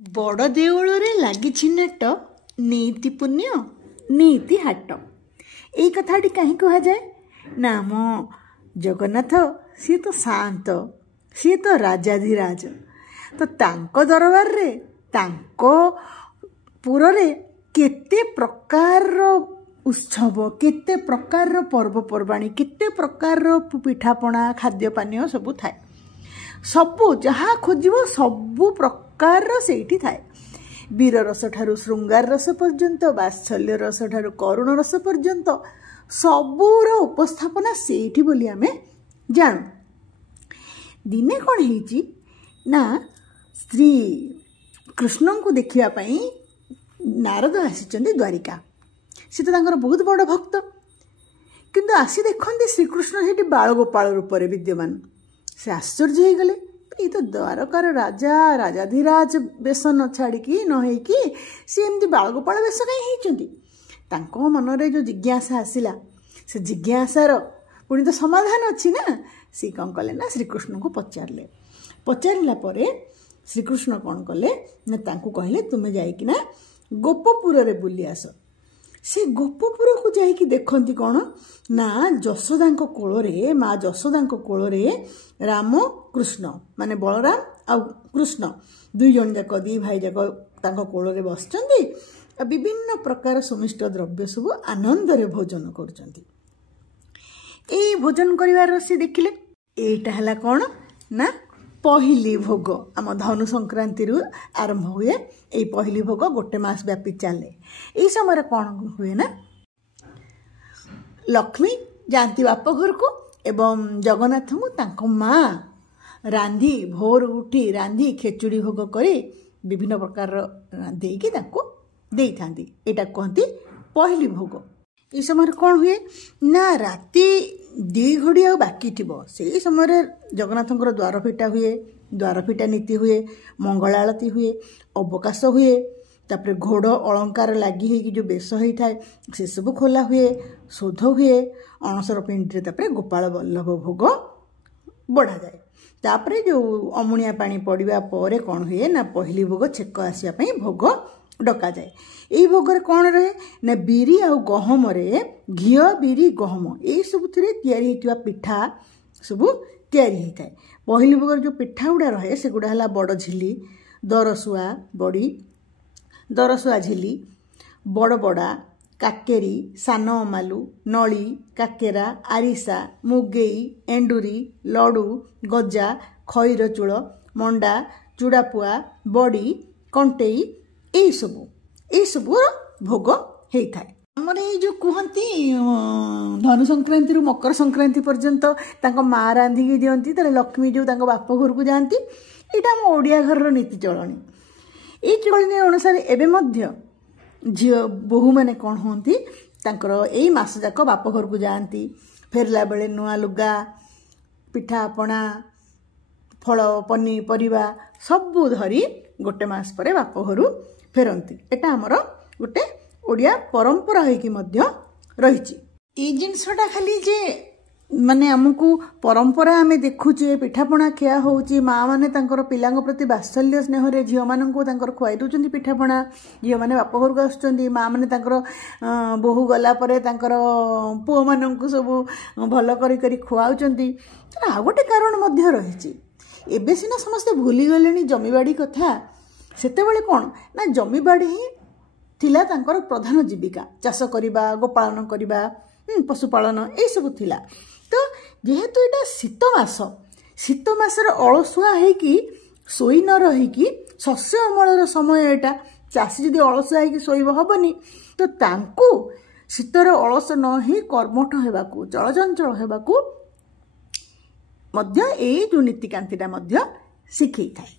बड़ देउଳରେ ଲାଗିଛି ନାଟ ନୀତି ପୁଣ୍ୟ ନୀତି ହାଟ। ଏଇ କଥାଟି କାହିଁ କୁହାଯାଏ ନା ଆମ ଜଗନ୍ନାଥ ସିଏ ତ ଶାନ୍ତ, ସିଏ ତ ରାଜାଧିରାଜ। ତ ତାଙ୍କ ଦରବାରରେ ତାଙ୍କ ପୁରରେ କେତେ ପ୍ରକାରର ଉତ୍ସବ, କେତେ ପ୍ରକାରର ପର୍ବପର୍ବାଣୀ, କେତେ ପ୍ରକାରର ପିଠାପଣା ଖାଦ୍ୟପାନୀୟ ସବୁ ଥାଏ। ସବୁ ଯାହା ଖୋଜିବ ସବୁ ପ୍ରକାରର ସେଇଠି ଥାଏ। ବୀର ରସ ଠାରୁ ଶୃଙ୍ଗାର ରସ ପର୍ଯ୍ୟନ୍ତ, ବାତ୍ସଲ୍ୟ ରସ ଠାରୁ କରୁଣ ରସ ପର୍ଯ୍ୟନ୍ତ ସବୁର ଉପସ୍ଥାପନା ସେଇଠି ବୋଲି ଆମେ ଜାଣୁ। ଦିନେ କ'ଣ ହେଇଛି ନା ଶ୍ରୀ କୃଷ୍ଣଙ୍କୁ ଦେଖିବା ପାଇଁ ନାରଦ ଆସିଛନ୍ତି ଦ୍ୱାରିକା। ସେ ତ ତାଙ୍କର ବହୁତ ବଡ଼ ଭକ୍ତ, କିନ୍ତୁ ଆସି ଦେଖନ୍ତି ଶ୍ରୀକୃଷ୍ଣ ସେଠି ବାଳଗୋପାଳ ରୂପରେ ବିଦ୍ୟମାନ। ସେ ଆଶ୍ଚର୍ଯ୍ୟ ହେଇଗଲେ, ଏଇ ତ ଦ୍ୱାରକାର ରାଜା, ରାଜାଧିରାଜ ବେଶ ନ ଛାଡ଼ିକି ନ ହେଇକି ସିଏ ଏମିତି ବାଳଗୋପାଳ ବେଶ କାହିଁ ହେଇଛନ୍ତି। ତାଙ୍କ ମନରେ ଯେଉଁ ଜିଜ୍ଞାସା ଆସିଲା, ସେ ଜିଜ୍ଞାସାର ପୁଣି ତ ସମାଧାନ ଅଛି ନା। ସେ କ'ଣ କଲେ ନା ଶ୍ରୀକୃଷ୍ଣଙ୍କୁ ପଚାରିଲେ। ପଚାରିଲା ପରେ ଶ୍ରୀକୃଷ୍ଣ କ'ଣ କଲେ ନା ତାଙ୍କୁ କହିଲେ, ତୁମେ ଯାଇକିନା ଗୋପପୁରରେ ବୁଲି ଆସ। ସେ ଗୋପପୁରକୁ ଯାଇକି ଦେଖନ୍ତି କ'ଣ ନା ଯଶୋଦାଙ୍କ କୋଳରେ, ମା ଯଶୋଦାଙ୍କ କୋଳରେ ରାମ କୃଷ୍ଣ ମାନେ ବଳରାମ ଆଉ କୃଷ୍ଣ ଦୁଇ ଜଣ ଯାକ, ଦୁଇ ଭାଇ ଯାକ ତାଙ୍କ କୋଳରେ ବସିଛନ୍ତି। ଆଉ ବିଭିନ୍ନ ପ୍ରକାର ସୁମିଷ୍ଟ ଦ୍ରବ୍ୟ ସବୁ ଆନନ୍ଦରେ ଭୋଜନ କରୁଛନ୍ତି। ଏଇ ଭୋଜନ କରିବାର ସେ ଦେଖିଲେ। ଏଇଟା ହେଲା କ'ଣ ନା ପହିଲି ଭୋଗ। ଆମ ଧନୁ ସଂକ୍ରାନ୍ତିରୁ ଆରମ୍ଭ ହୁଏ ଏଇ ପହିଲି ଭୋଗ, ଗୋଟେ ମାସ ବ୍ୟାପୀ ଚାଲେ। ଏଇ ସମୟରେ କ'ଣ ହୁଏ ନା ଲକ୍ଷ୍ମୀ ଯାଆନ୍ତି ବାପ ଘରକୁ ଏବଂ ଜଗନ୍ନାଥଙ୍କୁ ତାଙ୍କ ମା ରାନ୍ଧି ଭୋର ଉଠି ରାନ୍ଧି ଖେଚୁଡ଼ି ଭୋଗ କରି ବିଭିନ୍ନ ପ୍ରକାରର ଦେଇକି ତାଙ୍କୁ ଦେଇଥାନ୍ତି। ଏଇଟା କୁହନ୍ତି ପହିଲି ଭୋଗ। ଏଇ ସମୟରେ କ'ଣ ହୁଏ ନା ରାତି 2 ଘଡ଼ି ଆଉ ବାକି ଥିବ। ସେଇ ସମୟରେ ଜଗନ୍ନାଥଙ୍କର ଦ୍ୱାର ଫିଟା ହୁଏ, ଦ୍ୱାର ଫିଟା ନୀତି ହୁଏ, ମଙ୍ଗଳ ଆଳତି ହୁଏ, ଅବକାଶ ହୁଏ। ତାପରେ ଘୋଡ଼ ଅଳଙ୍କାର ଲାଗି ହେଇକି ଯେଉଁ ବେଶ ହେଇଥାଏ ସେସବୁ ଖୋଲା ହୁଏ, ଶୋଧ ହୁଏ। ଅଣସର ପିଣ୍ଡିରେ ତାପରେ ଗୋପାଳ ବଲ୍ଲଭ ଭୋଗ ବଢ଼ାଯାଏ। ତାପରେ ଯେଉଁ ଅମୁଣିଆ ପାଣି ପଡ଼ିବା ପରେ କ'ଣ ହୁଏ ନା ପହିଲି ଭୋଗ ଛେକ ଆସିବା ପାଇଁ ଭୋଗ ଡକାଯାଏ। ଏଇ ଭୋଗରେ କ'ଣ ରହେ ନା ବିରି ଆଉ ଗହମରେ, ଘିଅ ବିରି ଗହମ ଏଇସବୁଥିରେ ତିଆରି ହେଇଥିବା ପିଠା ସବୁ ତିଆରି ହେଇଥାଏ। ପହିଲି ଭୋଗରେ ଯେଉଁ ପିଠା ଗୁଡ଼ା ରହେ ସେଗୁଡ଼ା ହେଲା ବଡ଼ ଝିଲି, ଦରଶୁଆ ବଡ଼ି, ଦରଶୁଆ ଝିଲି, ବଡ଼ବଡ଼ା, କାକେରୀ, ସାନ ଅମାଲୁ, ନଳି, କାକେରା, ଆରିସା, ମୁଗେଇ, ଏଣ୍ଡୁରି, ଲଡ଼ୁ, ଗଜା, ଖଇର ଚୂଳ, ମଣ୍ଡା, ଚୁଡ଼ାପୁଆ, ବଡ଼ି, କଣ୍ଟେଇ ଏଇସବୁର ଭୋଗ ହେଇଥାଏ। ଆମର ଏଇ ଯେଉଁ କୁହନ୍ତି ଧନୁ ସଂକ୍ରାନ୍ତିରୁ ମକର ସଂକ୍ରାନ୍ତି ପର୍ଯ୍ୟନ୍ତ ତାଙ୍କ ମା ରାନ୍ଧିକି ଦିଅନ୍ତି, ତାହେଲେ ଲକ୍ଷ୍ମୀ ଯେଉଁ ତାଙ୍କ ବାପ ଘରକୁ ଯାଆନ୍ତି, ଏଇଟା ଆମ ଓଡ଼ିଆ ଘରର ନୀତି ଚଳଣି। ଏଇ ଚଳଣି ଅନୁସାରେ ଏବେ ମଧ୍ୟ ଝିଅ ବୋହୂମାନେ କ'ଣ ହୁଅନ୍ତି ତାଙ୍କର ଏଇ ମାସ ଯାକ ବାପ ଘରକୁ ଯାଆନ୍ତି। ଫେରିଲା ବେଳେ ନୂଆ ଲୁଗା, ପିଠାପଣା, ଫଳ ପନିପରିବା ସବୁ ଧରି ଗୋଟେ ମାସ ପରେ ବାପ ଘରୁ ଫେରନ୍ତି। ଏଟା ଆମର ଗୋଟେ ଓଡ଼ିଆ ପରମ୍ପରା ହେଇକି ମଧ୍ୟ ରହିଛି। ଏଇ ଜିନିଷଟା ଖାଲି ଯେ ମାନେ ଆମକୁ ପରମ୍ପରା ଆମେ ଦେଖୁଛେ, ପିଠାପଣା ଖିଆ ହେଉଛି, ମାଆ ମାନେ ତାଙ୍କର ପିଲାଙ୍କ ପ୍ରତି ବାତ୍ସଲ୍ୟ ସ୍ନେହରେ ଝିଅମାନଙ୍କୁ ତାଙ୍କର ଖୁଆଇ ଦେଉଛନ୍ତି ପିଠାପଣା। ଝିଅମାନେ ବାପ ଘରକୁ ଆସୁଛନ୍ତି, ମାଆ ମାନେ ତାଙ୍କର ବୋହୂ ଗଲା ପରେ ତାଙ୍କର ପୁଅମାନଙ୍କୁ ସବୁ ଭଲ କରି ଖୁଆଉଛନ୍ତି। ଆଉ ଗୋଟେ କାରଣ ମଧ୍ୟ ରହିଛି। ଏବେ ସିନା ସମସ୍ତେ ଭୁଲିଗଲେଣି ଜମିବାଡ଼ି କଥା। ସେତେବେଳେ କ'ଣ ନା ଜମିବାଡ଼ି ହିଁ ଥିଲା ତାଙ୍କର ପ୍ରଧାନ ଜୀବିକା। ଚାଷ କରିବା, ଗୋପାଳନ କରିବା, ପଶୁପାଳନ ଏଇସବୁ ଥିଲା। ତ ଯେହେତୁ ଏଇଟା ଶୀତ ମାସ, ଶୀତ ମାସରେ ଅଳସୁଆ ହେଇକି ଶୋଇ ନ ରହିକି ଶସ୍ୟ ଅମଳର ସମୟ ଏଇଟା। ଚାଷୀ ଯଦି ଅଳସୁଆ ହେଇକି ଶୋଇବ ହବନି। ତ ତାଙ୍କୁ ଶୀତରେ ଅଳସ ନ ହେଇ କର୍ମଠ ହେବାକୁ, ଚଳଚଞ୍ଚଳ ହେବାକୁ ମଧ୍ୟ ଏଇ ଯେଉଁ ନୀତିକାନ୍ତିଟା ମଧ୍ୟ ଶିଖେଇଥାଏ।